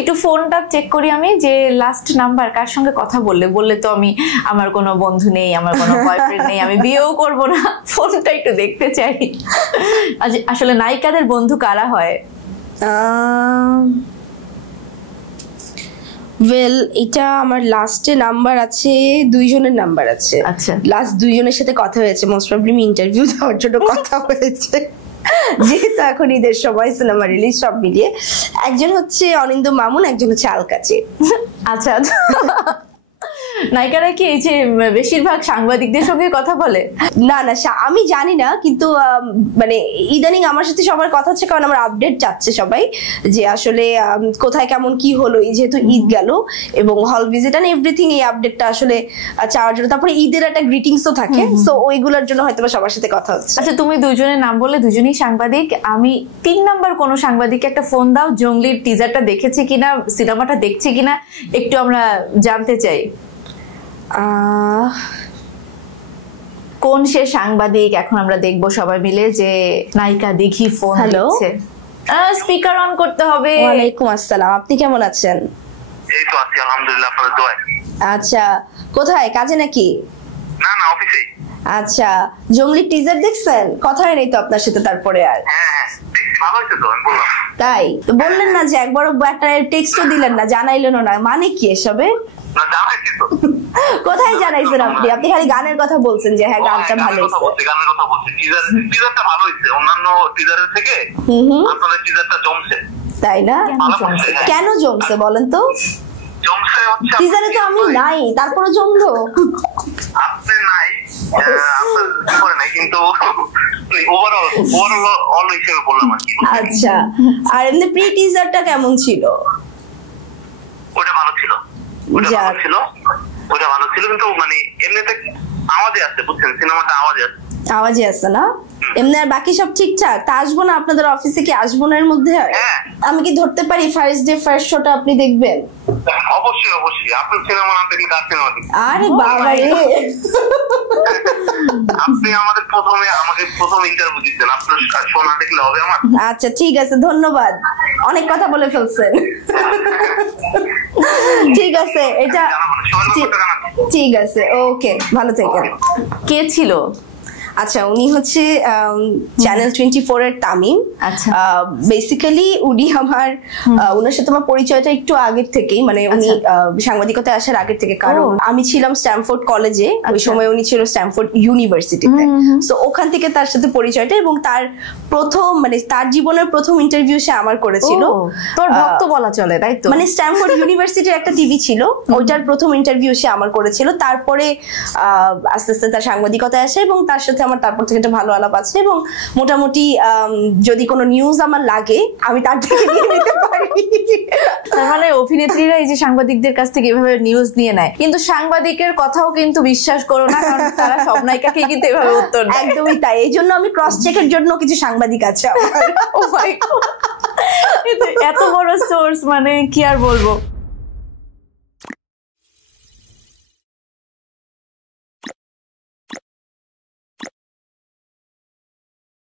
একটু ফোনটা চেক করি আমি, যে লাস্ট নাম্বার কার সঙ্গে কথা বললে তো আমি, আমার কোনো বন্ধু নেই, আমার কোনো বয়ফ্রেন্ড নেই, আমি বিয়েও করব না, ফোনটা একটু দেখতে চাই। আসলে নায়িকাদের বন্ধু কারা হয়? ওয়েল, এটা আমার লাস্টে নাম্বার আছে, 2 জনের নাম্বার আছে। আচ্ছা, লাস্ট 2 জনের সাথে কথা হয়েছে, মোস্ট প্রবাবলি ইন্টারভিউ দেওয়ার জন্য কথা হয়েছে, যেহেতু এখন ঈদের সময়, সিনেমা রিলিজ সব মিলিয়ে। একজন হচ্ছে অনিন্দ মামুন, একজন হচ্ছে আলকাচি। আচ্ছা আচ্ছা। নায়িকারা কি এই যে বেশিরভাগ সাংবাদিকদের সঙ্গে কথা বলে? না না, আমি জানি না, কিন্তু মানে ইদানিং আমার সাথে সবার কথা হচ্ছে, কারণ আমার আপডেট চাচ্ছে সবাই যে আসলে কোথায় কেমন কি হলো, যেহেতু ঈদ গেল এবং হল ভিজিট এন্ড এভরিথিং, এই আপডেটটা আসলে চাওয়ার জন্য। তারপরে ঈদের একটা গ্রিটিংসও থাকে, সো ওইগুলোর জন্য হয়তো সবার সাথে কথা হচ্ছে। আচ্ছা, তুমি দুজনের নাম বলে, দুজনেই সাংবাদিক। আমি 3 নাম্বার কোন সাংবাদিককে একটা ফোন দাও, জঙ্গলির টিজারটা দেখেছে কিনা, সিনেমাটা দেখছে কিনা, একটু আমরা জানতে চাই। কোন সে সাংবাদিক? এখন আমরা দেখবো সবাই মিলে যে নায়িকা দেখি ফোন দিচ্ছে। স্পিকার অন করতে হবে। ওয়ালাইকুম আসসালাম, আপনি কেমন আছেন? এই তো আছি আলহামদুলিল্লাহ, আপনাদের দোয়ায়। আচ্ছা, কোথায়, কাজে নাকি? না না, অফিসেই। আচ্ছা, জঙ্গলি টিজার দেখছেন? কথা হয় নাই তো আপনার সাথে তারপরে আর? হ্যাঁ, ভালো হয়েছে তো, আমি বললাম। তাই তো বললেন না যে একবারও একটা টেক্সটও দিলেন না, জানাইলেন না, মানে কি এসবে? না, জানাইছি তো। কোথায় জানাইছেন আপনি? আপনি খালি গানের কথা বলছেন যে হ্যাঁ গানটা ভালো হয়েছে। গানের কথা বলছি, টিজারটা ভালো হয়েছে অন্যান্য টিজারের থেকে। আপনাদের টিজারটা জমছে। তাই না? কেন জমছে বলেন তো? জমছে হচ্ছে টিজারে তো আমি নাই, তারপরে জমলো। আপনি নাই, আপনার করে নাই, কিন্তু ওভারঅল হিসেবে বললাম আর কি। আচ্ছা, আর এমনি প্রি টিজারটা কেমন ছিল? ওটা ভালো ছিল, ওটা ভালো ছিল, কিন্তু মানে এমনিতে আওয়াজে আছে, বুঝছেন, সিনেমাটা আওয়াজে আছে না? এমনি আর বাকি সব ঠিকঠাক? তা আসবো না আপনাদের অফিসে, কি আসবো না এর মধ্যে? আমি কি ধরতে পারি ফার্স্ট ডে ফার্স্ট শোটা আপনি দেখবেন? অবশ্যই অবশ্যই, আপনার সিনেমা নাম দেখি তার সিনেমা দেখি। আরে বাবা রে, আপনি আমাকে প্রথম ইন্টারভিউ দিচ্ছেন, আপনার শো না দেখলে হবে আমার? আচ্ছা ঠিক আছে, ধন্যবাদ, অনেক কথা বলে ফেলছেন। ঠিক আছে, এটা ঠিক আছে, ওকে, ভালো থাকেন। কে ছিল? আচ্ছা, উনি হচ্ছে চ্যানেল 24 এর তামিম। আচ্ছা, বেসিক্যালি উনি ওনার সাথে আমার পরিচয়টা একটু আগের থেকেই, মানে উনি সাংবাদিকতায় আসার আগের থেকে, কারণ আমি ছিলাম স্ট্যামফোর্ড কলেজে, ওই সময় উনি ছিল স্ট্যামফোর্ড ইউনিভার্সিটিতে, সো ওখান থেকে তার সাথে পরিচয়টা, এবং তার তার জীবনের প্রথম ইন্টারভিউ সে আমার করেছিল। তোর ভক্ত বলা চলে, তাই তো? মানে স্ট্যামফোর্ড ইউনিভার্সিটির একটা টিভি ছিল, ওইটার প্রথম ইন্টারভিউ সে আমার করেছিল। তারপরে আস্তে আস্তে তার সাংবাদিকতায় আসে, এবং তার সাথে আমার তারপর থেকে একটা ভালো আলাপ আছে, এবং মোটামুটি যদি কোনো নিউজ আমার লাগে আমি তার থেকে নিয়ে নিতে পারি। তার মানে অভিনেত্রীরা এই যে সাংবাদিকদের কাছ থেকে এভাবে নিউজ নিয়ে নেয়, কিন্তু সাংবাদিকের কথাও কিন্তু বিশ্বাস করো না, কারণ তারা সব নায়িকাকে কিন্তু এভাবে উত্তর দেয়। একদমই তাই, এই জন্য আমি ক্রস চেকের জন্য কিছু সাংবাদিক আছে আমার। এত বড় সোর্স, মানে কি আর বলবো।